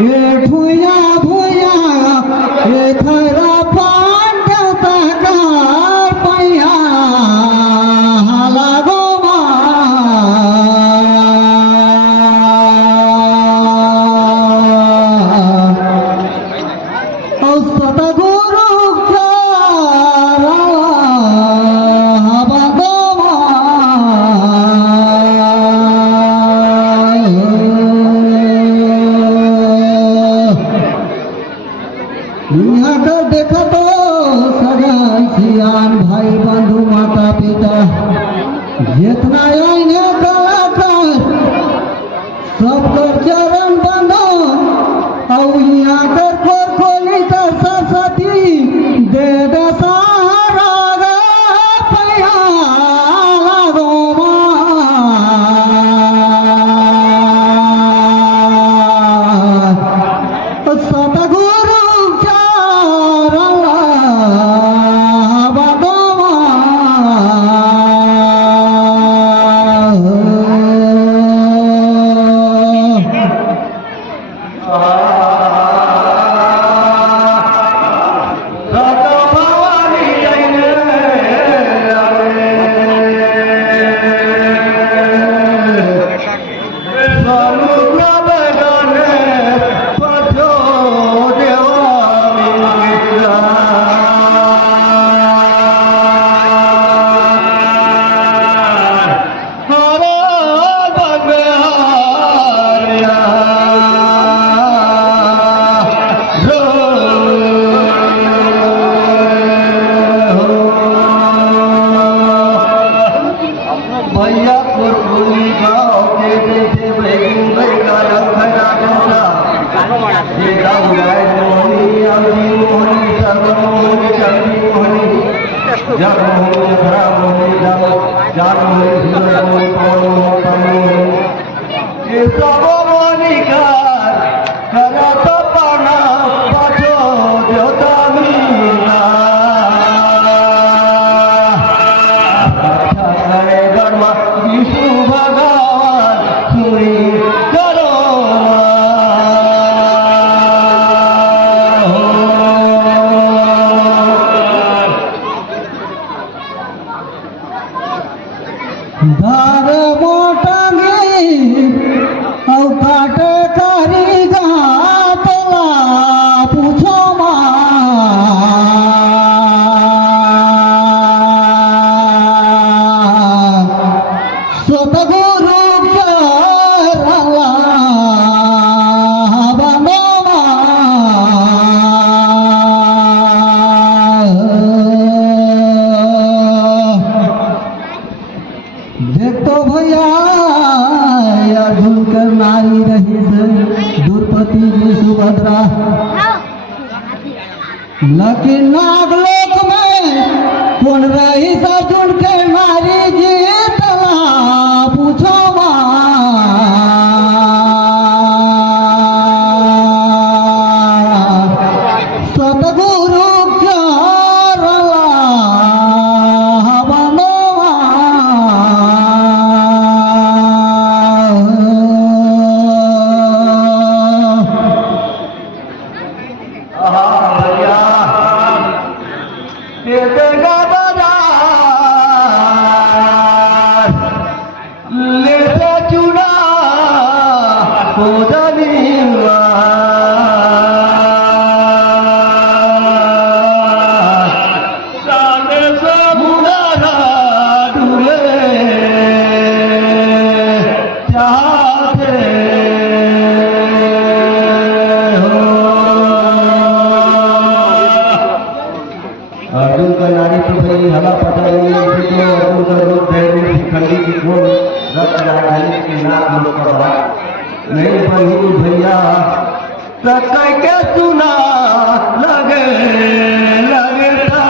ए भुया भुया ए खरा पांडवता कार पैया लागो सतगुरु देखो तो सगन सियान भाई बंधु माता पिता जितना इन्हें कलाकार सबकर चरण बंधो और यहाँ कर खोली तो सरस्वती दे दे सहारा गा पैया लागो सतगुरु लेकिन नागलोक में कौन रही सजुन के नारी जीतला पूछो सतगुरु नहीं बनी भैया के सुना लगे लगता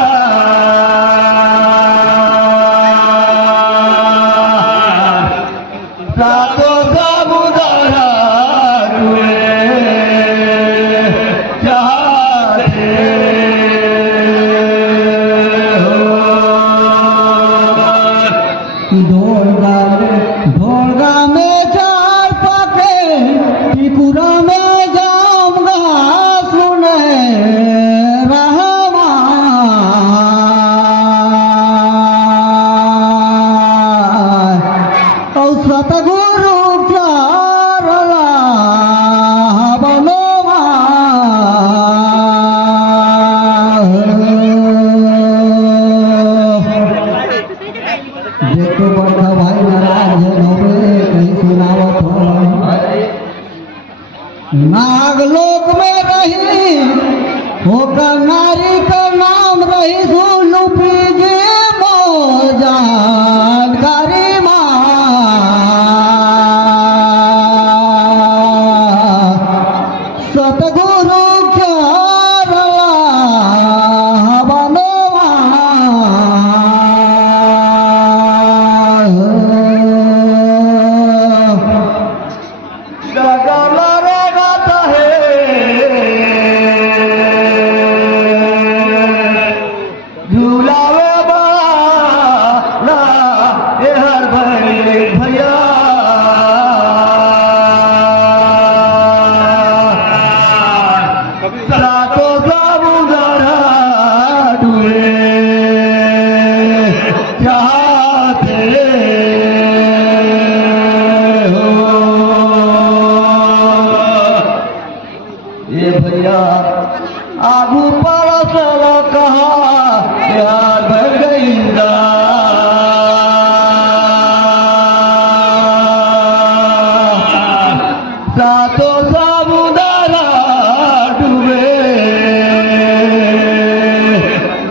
सातो समुदारा ढोलगा में चार पाके त्रिपुरा में जाओ सतगुरु चारला बनवा देखो बड़ा भाई नाराज नोबे कहीं सुनावत हो नागलोक में रही होकर नारी का नाम रही धुलू पीजे जानकारी सतगुरु चारला बनवा गगला रे गाता है झूलावे बाला ए हर भैया सातो समुद्र डूबे चाहते हो ये भैया आगू परसल कहा यार भर गईंदा सातो समुद्र डूबे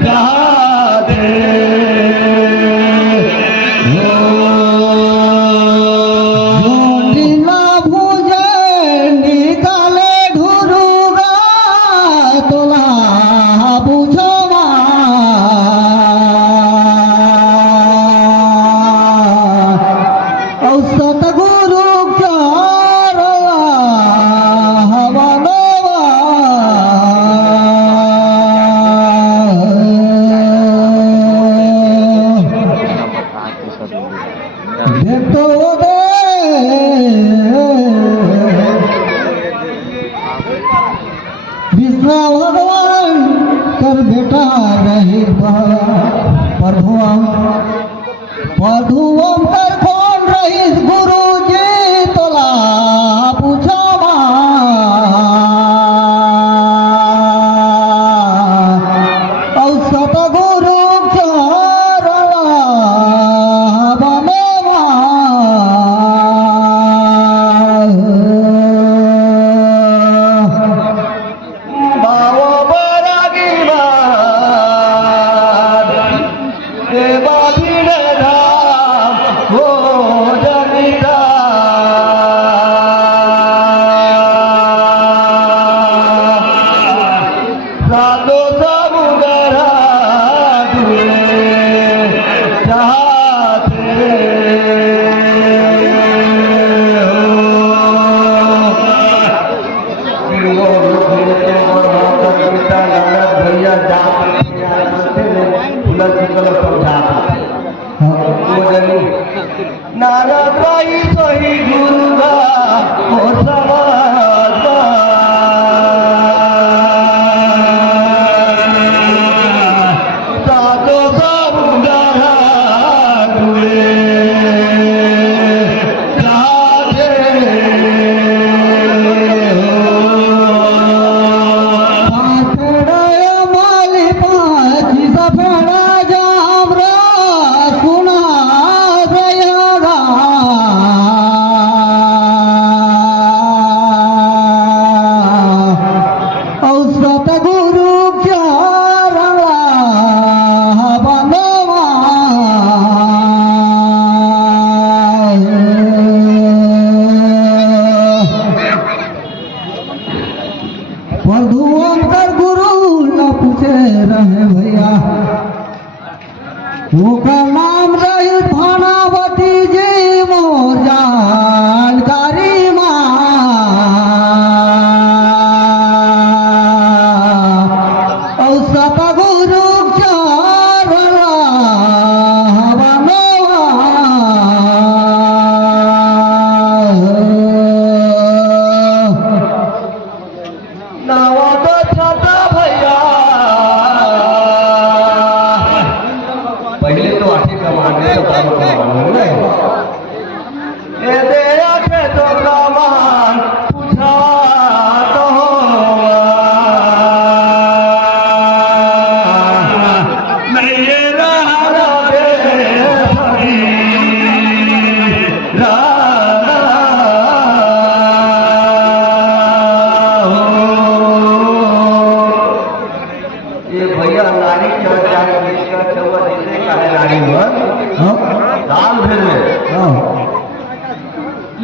चाहते ना भूजे निकाले ढुरुगा तोला बुझवा और सतगुरु चारला बनवा देखो दे विष्णु भगवान कर बेटा रही प्रभुअम कर कौन रही गुरु जी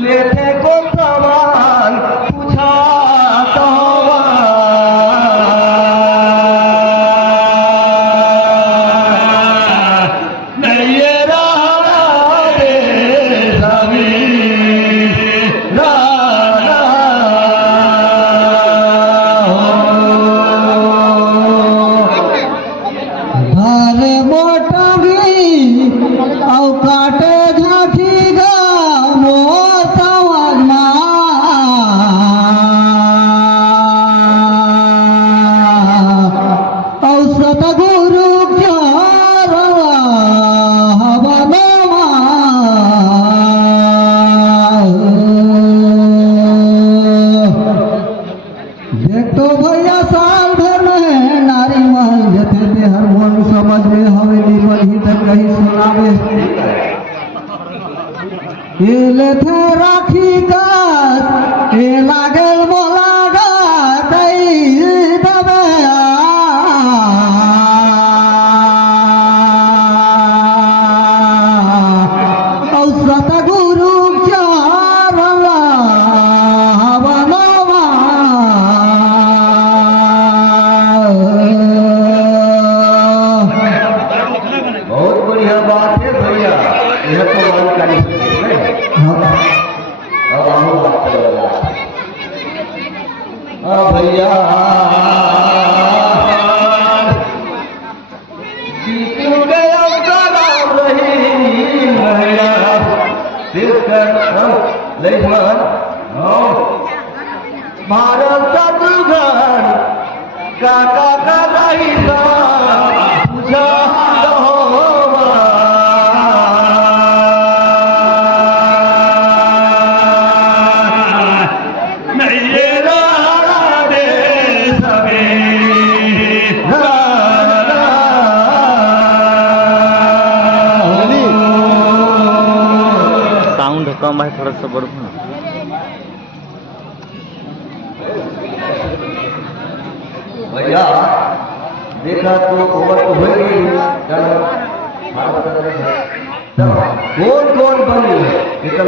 लेते को सवाल पूछा तो नहीं ये रहा रे सभी राना अरे मोटा भी अवकाटे झाठी गा मोसम औसत गुरु देख तो भैया साल भर में नारी महल जथे ते हर मन समझ में हवेली बनी तक कहीं सुनावे ये लेथे राखी कास ये लागल बोला गा दई दबे औसत गुरु बहुत बढ़िया बात है भैया यह तो जानकारी अब हम बात करेंगे भैया जीतू गया सलाम रही भैया लक्ष्मण भारत का दुर्गन काका का रही पूछा साउंड कम है थोड़ा सा बढ़ो ना। भैया देखा तो उम्र तो हो गई चलो कौन कौन बनी निकल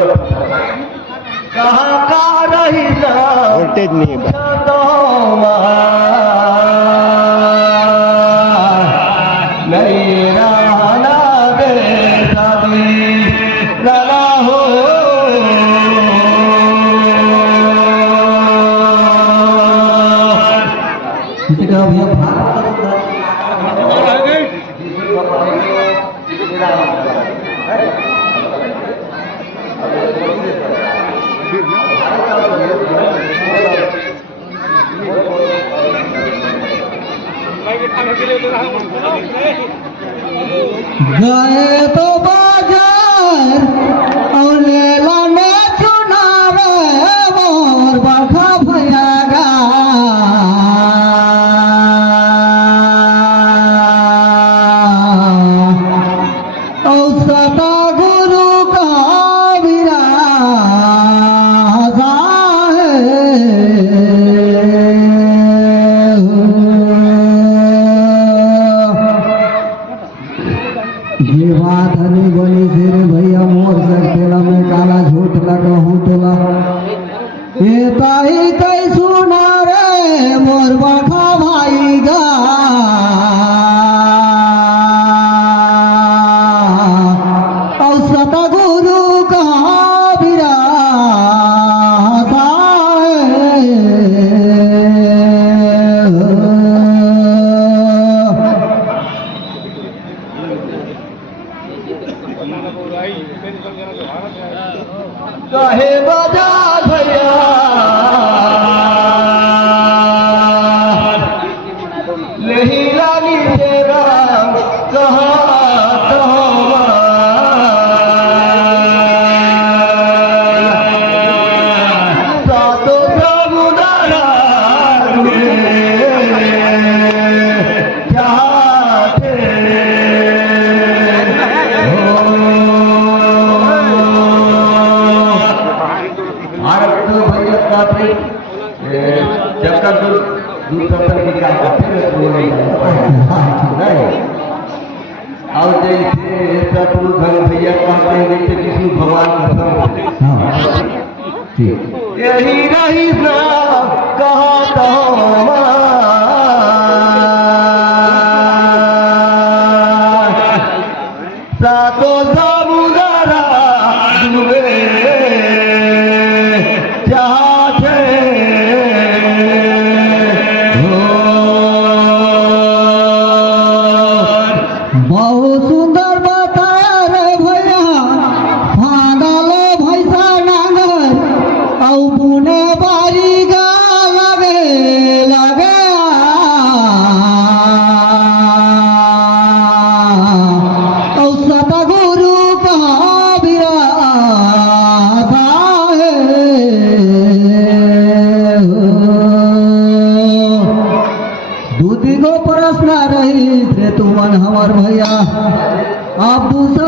कहाँ का रही वोल्टेज नहीं है नहीं राना दे सभी लगा हो किसी का भैया भारत गए तो बाजार और लेला में चुनावे मोर बाखा भैया गा औसत गुरु का विराजा जीवा धनी बनी से रे भैया मोर सकतेला में काला झूठ लगा हूँ तोला ये ताई कई सुना रे मोर बाखा भाई गा औसत गुरु का विराजा कहे बजा भैया नहीं लागी तेरा कहा सातो समुदारा क्या भारत तो भैया का जब तक दूसरा की काम करते नहीं और जैसे शत्रुघ्न भैया कहते हैं जैसे विष्णु भगवान ठीक यही रही ना कहा तो सातो समुद्रा डूबे चाहते बहुत सुंदर बता रे भैया फांदल भैसा नांगर औ बुने बारी गा लगे लगे औ सतगुरु का बिराता दूती को प्रश्न रही रे तुमन हमार भैया आप दूसरा